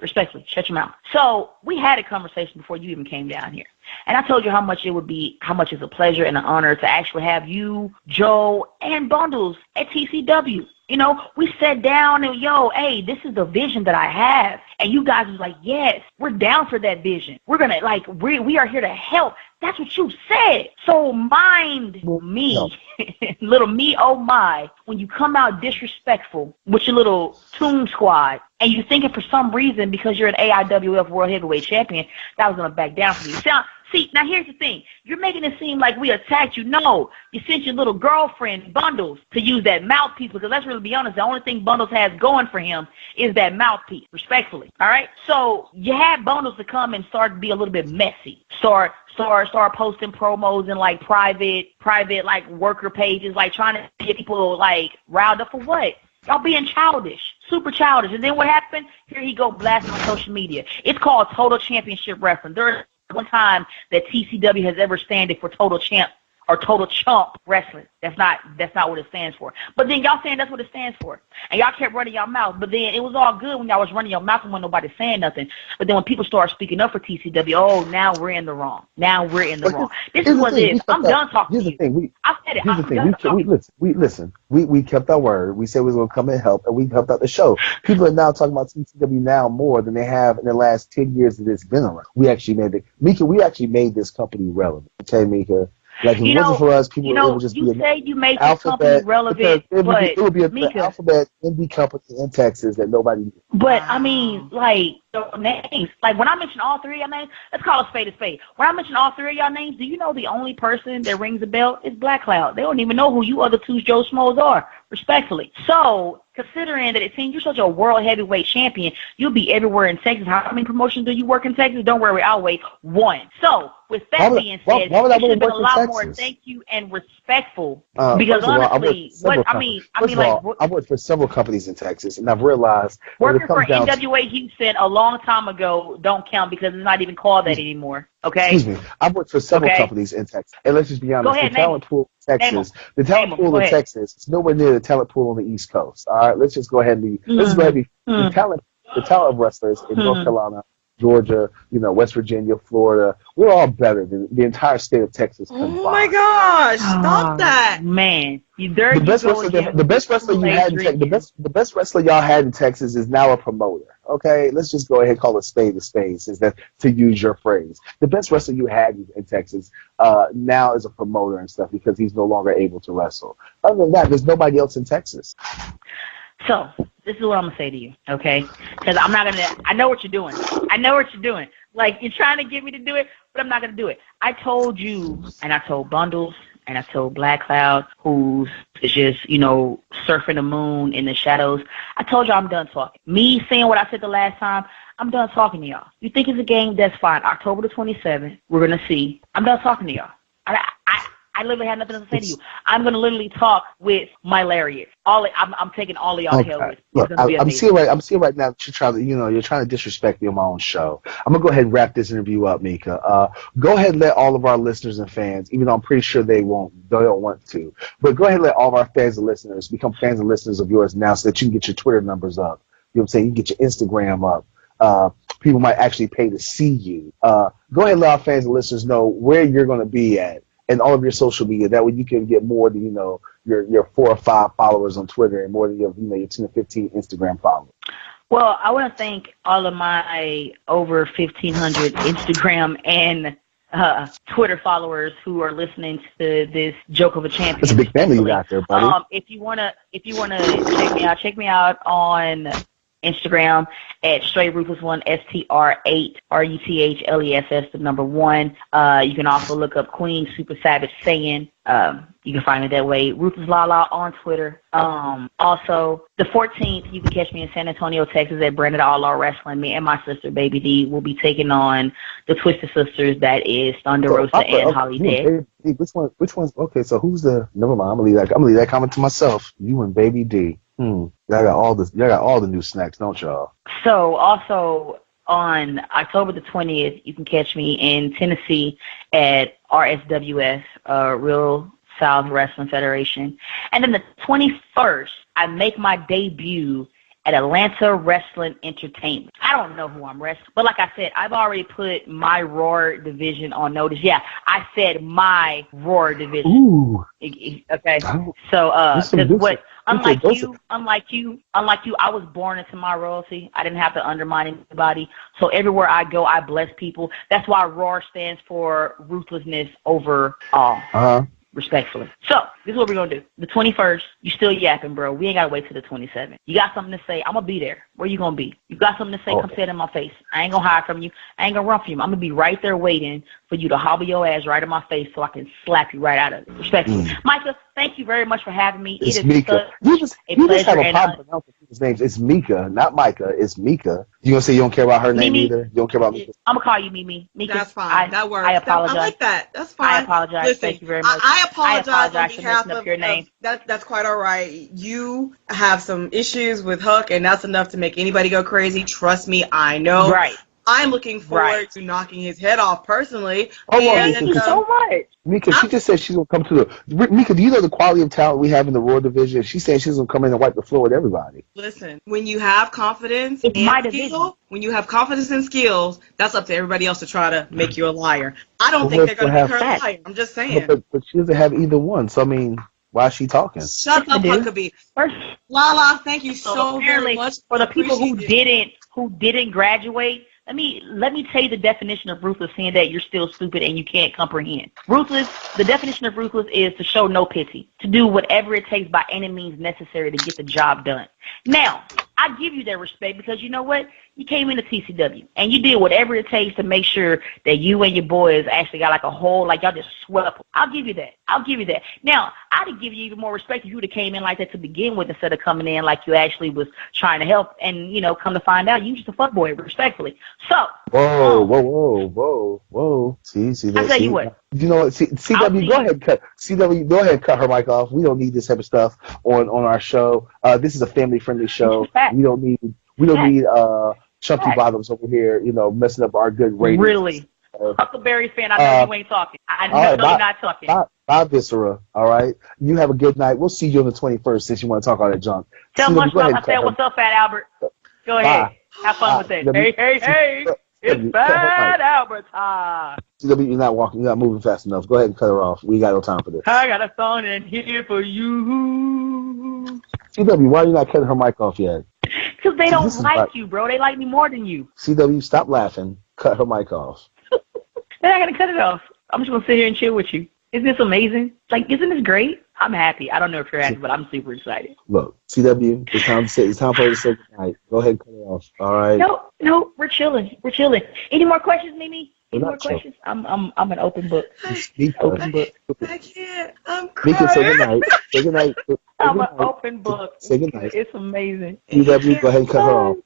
Respectfully, shut your mouth. So we had a conversation before you even came down here. And I told you how much it's a pleasure and an honor to actually have you, Joe, and Bundles at TCW. You know, we sat down and, hey, this is the vision that I have. And you guys was like, yes, we're down for that vision. We're going to, we are here to help. That's what you said. So mind me, little me, oh my, when you come out disrespectful with your little Toon Squad and you thinking for some reason because you're an AIWF World Heavyweight Champion, that was going to back down from you. See, now here's the thing. You're making it seem like we attacked you. No, you sent your little girlfriend, Bundles, to use that mouthpiece because let's really be honest, the only thing Bundles has going for him is that mouthpiece, respectfully. All right? So you had Bundles to come and start to be a little bit messy. Start posting promos in like private like worker pages, like trying to get people like riled up for what? Y'all being childish, super childish. And then what happened? Here he go blasting on social media. It's called Total Championship Wrestling. There's one time that TCW has ever standed for Total Champ or Total Chump Wrestling. That's not what it stands for. But then y'all saying that's what it stands for. And y'all kept running your mouth. But then it was all good when y'all was running your mouth and when nobody saying nothing. But then when people start speaking up for TCW, oh, now we're in the wrong. This is what it is. I'm done talking to you. Here's the thing. I said it. Here's the thing. We kept our word. We said we was going to come and help, and we helped out the show. People are now talking about TCW now more than they have in the last 10 years that it's been around. We actually made this company relevant. Okay, Mika? Like, if it wasn't for us, people it would just you be say you made this company relevant, it would be an Mika, alphabet indie company in Texas that nobody knew. But, I mean, like, the names, like, when I mention all three of y'all names, let's call a spade a spade. When I mention all three of y'all names, do you know the only person that rings a bell is Black Cloud? They don't even know who you other two Joe Schmoes are, respectfully. So, considering that it seems you're such a world heavyweight champion, you'll be everywhere in Texas. How many promotions do you work in Texas? Don't worry, I'll wait. One. So, with that being said, why would I it should have been a lot Texas? more thank you and respectful. Because honestly, I worked for several companies in Texas, and I've realized working for NWA Houston a long time ago don't count because it's not even called that anymore. Okay. Excuse me. I've worked for several companies in Texas, and let's just be honest. The talent pool in Texas is nowhere near the talent pool on the East Coast. All right, let's just go ahead and be. The talent of wrestlers in North Carolina, Georgia, West Virginia, Florida, we're all better than the entire state of Texas combined. Oh my gosh! Stop that, man! The best wrestler y'all had in Texas is now a promoter. Okay, let's just go ahead and call a spade, since that to use your phrase. The best wrestler you had in Texas now is a promoter and stuff because he's no longer able to wrestle. Other than that, there's nobody else in Texas. So, this is what I'm going to say to you, okay? Because I know what you're doing. Like, you're trying to get me to do it, but I'm not going to do it. I told you, and I told Bundles, and I told Black Cloud, who's just, surfing the moon in the shadows. I told y'all I'm done talking. Me saying what I said the last time, I'm done talking to y'all. You think it's a game? That's fine. October the 27th, we're going to see. I'm done talking to y'all. I literally have nothing else to say to you. I'm going to literally talk with my lariat. I'm taking all of y'all hell with. Look, I'm seeing right now that you're trying to disrespect me on my own show. I'm going to go ahead and wrap this interview up, Mika. Go ahead and let all of our listeners and fans, even though I'm pretty sure they don't want to, but go ahead and let all of our fans and listeners become fans and listeners of yours now so that you can get your Twitter numbers up. You know what I'm saying? You can get your Instagram up. People might actually pay to see you. Go ahead and let our fans and listeners know where you're going to be at and all of your social media. That way you can get more than, your 4 or 5 followers on Twitter and more than your 10 or 15 Instagram followers. Well, I want to thank all of my over 1,500 Instagram and Twitter followers who are listening to this joke of a champion. It's a big family you got there, buddy. If you wanna check me out on Instagram at Straight Ruthless 1 STR8 RUTHLESS the number 1. You can also look up Queen Super Savage Saiyan. You can find me that way. Ruthless Lala on Twitter. Also, the 14th, you can catch me in San Antonio, Texas at Branded All Out Wrestling. Me and my sister, Baby D, will be taking on the Twisted Sisters. That is Thunder Rosa and Holly Day. Which one's okay? So who's the? Never mind. I'm gonna leave that comment to myself. You and Baby D. Y'all got all the new snacks, don't y'all? So also on October the 20th, you can catch me in Tennessee at RSWS, Real South Wrestling Federation. And then the 21st, I make my debut at Atlanta Wrestling Entertainment. I don't know who I'm wrestling, but like I said, I've already put my Roar division on notice. Yeah, I said my Roar division. Ooh. Okay. So, because what? Unlike you, I was born into my royalty. I didn't have to undermine anybody. So everywhere I go, I bless people. That's why ROAR stands for ruthlessness over all. Respectfully. So, this is what we're going to do. The 21st, you still yapping, bro. We ain't got to wait till the 27th. You got something to say, I'm going to be there. Where you going to be? You got something to say, come say it in my face. I ain't going to hide from you. I ain't going to run from you. I'm going to be right there waiting for you to hobble your ass right in my face so I can slap you right out of it. Respectfully. Micah, thank you very much for having me. It's it is Mika. You just have a problem pronouncing people's names. It's Mika, not Micah. It's Mika. You going to say you don't care about her name either? You don't care about Mika? I'm going to call you Mimi. Mika. That's fine. That works. I apologize. I like that. That's fine. I apologize. Listen, thank you very much. I apologize on for behalf messing up your name. That's quite all right. You have some issues with Huck, and that's enough to make anybody go crazy. Trust me, I know. Right. I'm looking forward to knocking his head off personally. Thank you so much. Mika, she just said she's going to come to the... Mika, do you know the quality of talent we have in the Raw division? She's saying she's going to come in and wipe the floor with everybody. Listen, when you have confidence it's and my skill, when you have confidence and skills, that's up to everybody else to try to make you a liar. I don't think they're going to make her a liar. I'm just saying. But she doesn't have either one. So, I mean, why is she talking? Shut up, Huckaby. Lala, thank you so very much. For the people who didn't graduate, let me tell you the definition of ruthless, saying that you're still stupid and you can't comprehend. Ruthless, the definition of ruthless is to show no pity, to do whatever it takes by any means necessary to get the job done. Now, I give you that respect because you know what? You came into TCW and you did whatever it takes to make sure that you and your boys actually got like a whole, like y'all just swept. I'll give you that. Now, I'd give you even more respect if you would have came in like that to begin with instead of coming in like you actually was trying to help and, you know, come to find out you just a fuckboy, respectfully. So. Whoa. See that? I'll tell you what. You know what? CW, go ahead and cut her mic off. We don't need this type of stuff on our show. This is a family-friendly show. We don't need chunky bottoms over here, you know, messing up our good ratings. Really? Huckleberry fan, I know you ain't talking. I know you're not talking. Bye, Viscera, all right? You have a good night. We'll see you on the 21st since you want to talk all that junk. Tell Lunchbox I said, what's up, Fat Albert? Go ahead. Have fun with that. Hey. It's Fat Albert time. CW, you're not moving fast enough. Go ahead and cut her off. We got no time for this. I got a song in here for you. CW, why are you not cutting her mic off yet? Because they don't like you, bro. They like me more than you. CW, stop laughing. Cut her mic off. They're not going to cut it off. I'm just going to sit here and chill with you. Isn't this amazing? Like, isn't this great? I'm happy. I don't know if you're happy, but I'm super excited. Look, CW, it's time for her to say goodnight. Go ahead and cut her off. All right? No, we're chilling. Any more questions, Mimi? Any more questions? I'm an open book. Open book. I can't. I'm crying. Mika, say goodnight. Say goodnight. I'm an open book. Say goodnight. It's amazing. CW, go ahead and cut her off.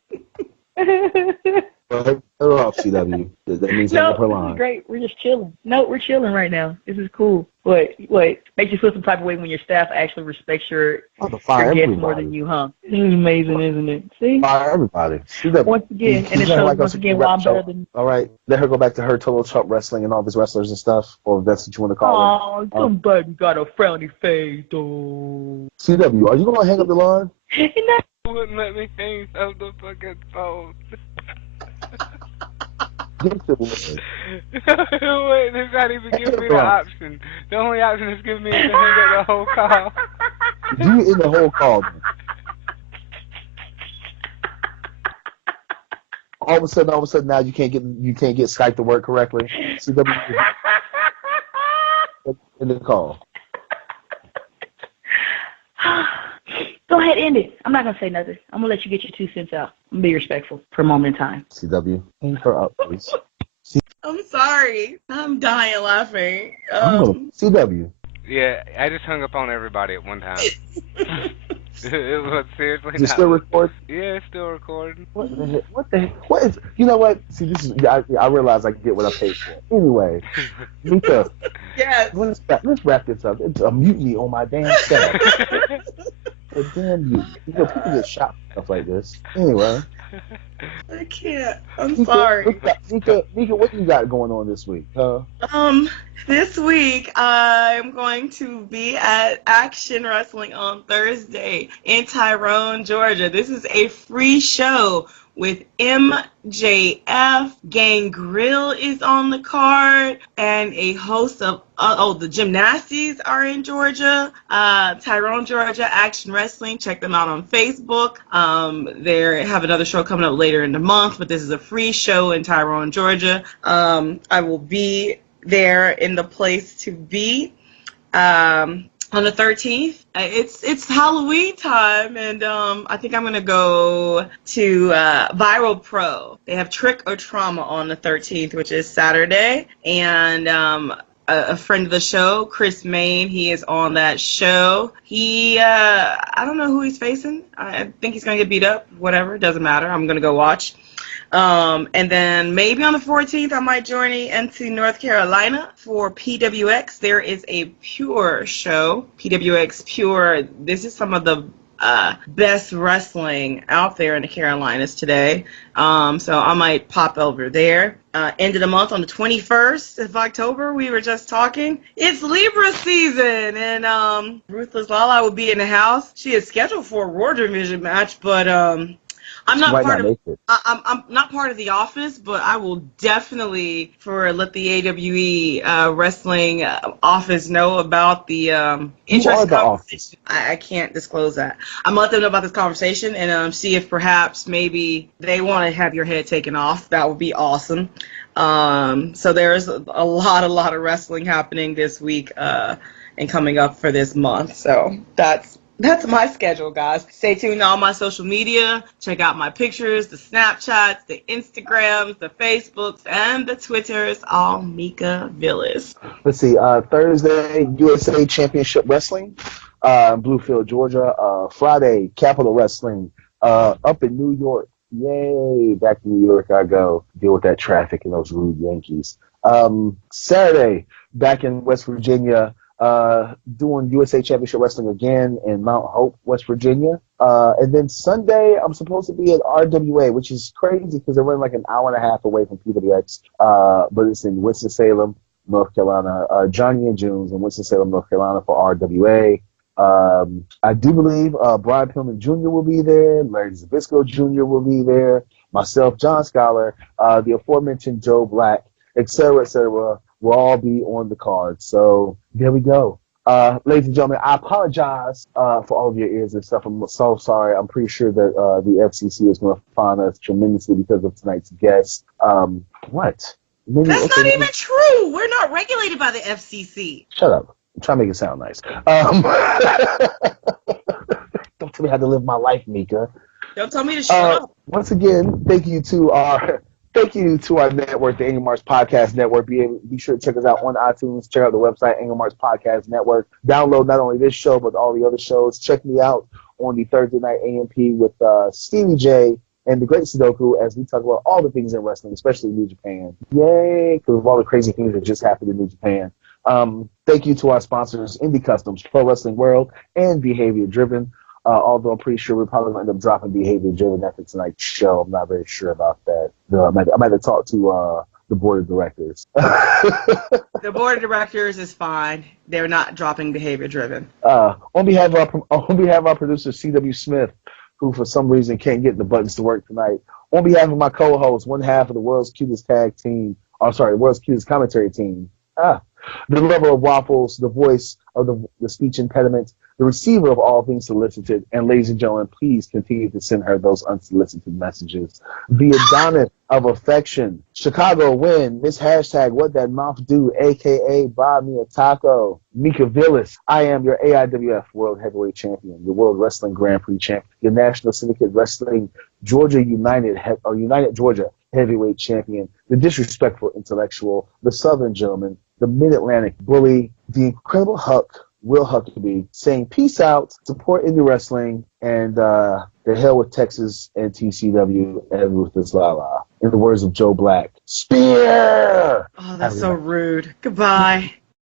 Go ahead and cut her off, CW. That means hang up her line. This is great. We're just chilling. No, we're chilling right now. This is cool. Wait. Makes you feel some type of way when your staff actually respects your guests more than you, huh? This is amazing, isn't it? See? Fire everybody. CW. Once again, and it shows once again why I'm better than... All right. Let her go back to her Total Trump Wrestling and all of his wrestlers and stuff, or if that's what you want to call them. Oh, somebody got a frowny face, though. CW, are you going to hang up the line? Wouldn't let me hang up the fucking phone. Yes, it would. Wait, they're not even giving me the option. The only option is giving me is to hang up the whole call. You in the whole call. All of a sudden now you can't get Skype to work correctly. CW in the call. Go ahead, end it. I'm not going to say nothing. I'm going to let you get your 2 cents out. I'm going to be respectful for a moment in time. CW, hang her up, please. I'm sorry. I'm dying laughing. CW. Yeah, I just hung up on everybody at one time. It was seriously Is it still recording? Yeah, it's still recording. What the heck? What is... You know what? See, this is... I realize I get what I paid for. Anyway, Mika. Yes. Let's wrap this up. It's a mutiny on my damn setup. A damn mutiny. You know, people get shot for stuff like this. Anyway. I can't. I'm Mika, sorry. Mika, what you got going on this week? Um, this week I'm going to be at Action Wrestling on Thursday in Tyrone, Georgia. This is a free show with MJF. Gangrel is on the card, and a host of the Gymnasties are in Georgia. Tyrone, Georgia, Action Wrestling. Check them out on Facebook. They have another show coming up later in the month, but this is a free show in Tyrone, Georgia. I will be there in the place to be on the 13th. It's Halloween time, and I think I'm gonna go to Viral Pro. They have Trick or Trauma on the 13th, which is Saturday, and a friend of the show, Chris Main, he is on that show. He I don't know who he's facing. I think he's gonna get beat up. Whatever, doesn't matter. I'm gonna go watch. And then maybe on the 14th, I might journey into North Carolina for PWX. There is a Pure show, PWX Pure. This is some of the best wrestling out there in the Carolinas today. So I might pop over there. End of the month on the 21st of October, we were just talking. It's Libra season, and Ruthless Lala will be in the house. She is scheduled for a Raw Division match, but I'm not part of. I'm not part of the office, but I will definitely let the AWE wrestling office know about the interest conversation. I can't disclose that. I'm gonna let them know about this conversation and see if perhaps maybe they want to have your head taken off. That would be awesome. So there's a lot of wrestling happening this week and coming up for this month. So that's my schedule, guys. Stay tuned to all my social media. Check out my pictures, the Snapchats, the Instagrams, the Facebooks, and the Twitters. All Mika Villas. Let's see. Thursday, USA Championship Wrestling, Bluefield, Georgia. Friday, Capital Wrestling, up in New York. Yay! Back to New York I go. Deal with that traffic and those rude Yankees. Saturday, back in West Virginia. Doing USA Championship Wrestling again in Mount Hope, West Virginia. And then Sunday, I'm supposed to be at RWA, which is crazy because they're running like an hour and a half away from PWX. But it's in Winston-Salem, North Carolina. Johnny and June's in Winston-Salem, North Carolina for RWA. I do believe Brian Pillman Jr. will be there. Larry Zbyszko Jr. will be there. Myself, John Scholar, the aforementioned Joe Black, et cetera, will all be on the card. So there we go. Ladies and gentlemen, I apologize for all of your ears and stuff. I'm so sorry. I'm pretty sure that the FCC is going to fine us tremendously because of tonight's guest. What? That's not even true. We're not regulated by the FCC. Shut up. I'm trying to make it sound nice. Don't tell me how to live my life, Mika. Don't tell me to shut up. Once again, thank you to our network, the Angry Marks Podcast Network. Be sure to check us out on iTunes. Check out the website, Angry Marks Podcast Network. Download not only this show, but all the other shows. Check me out on the Thursday Night AMP with Stevie J and the Great Sudoku as we talk about all the things in wrestling, especially New Japan. Yay! Because of all the crazy things that just happened in New Japan. Thank you to our sponsors, Indie Customs, Pro Wrestling World, and Behavior Driven. Although I'm pretty sure we're probably going to end up dropping Behavior Driven after tonight's show. I'm not very sure about that. I might have talked to the board of directors. The board of directors is fine. They're not dropping Behavior Driven. On behalf of our producer, C.W. Smith, who for some reason can't get the buttons to work tonight. On behalf of my co-host, one half of the world's cutest world's cutest commentary team. The lover of waffles, the voice of the speech impediment, the receiver of all things solicited, and ladies and gentlemen, please continue to send her those unsolicited messages. The Adonis of affection, Chicago win, Miss Hashtag What That Mouth Do, a.k.a. Buy Me a Taco, Mika Villas. I am your AIWF World Heavyweight Champion, your World Wrestling Grand Prix Champion, your National Syndicate Wrestling United Georgia Heavyweight Champion, the Disrespectful Intellectual, the Southern Gentleman, the Mid-Atlantic Bully, the Incredible Will Huckaby, saying peace out, support indie wrestling, and the hell with Texas and TCW and Ruthless Lala. In the words of Joe Black, Spear! Oh, that's so rude. Goodbye.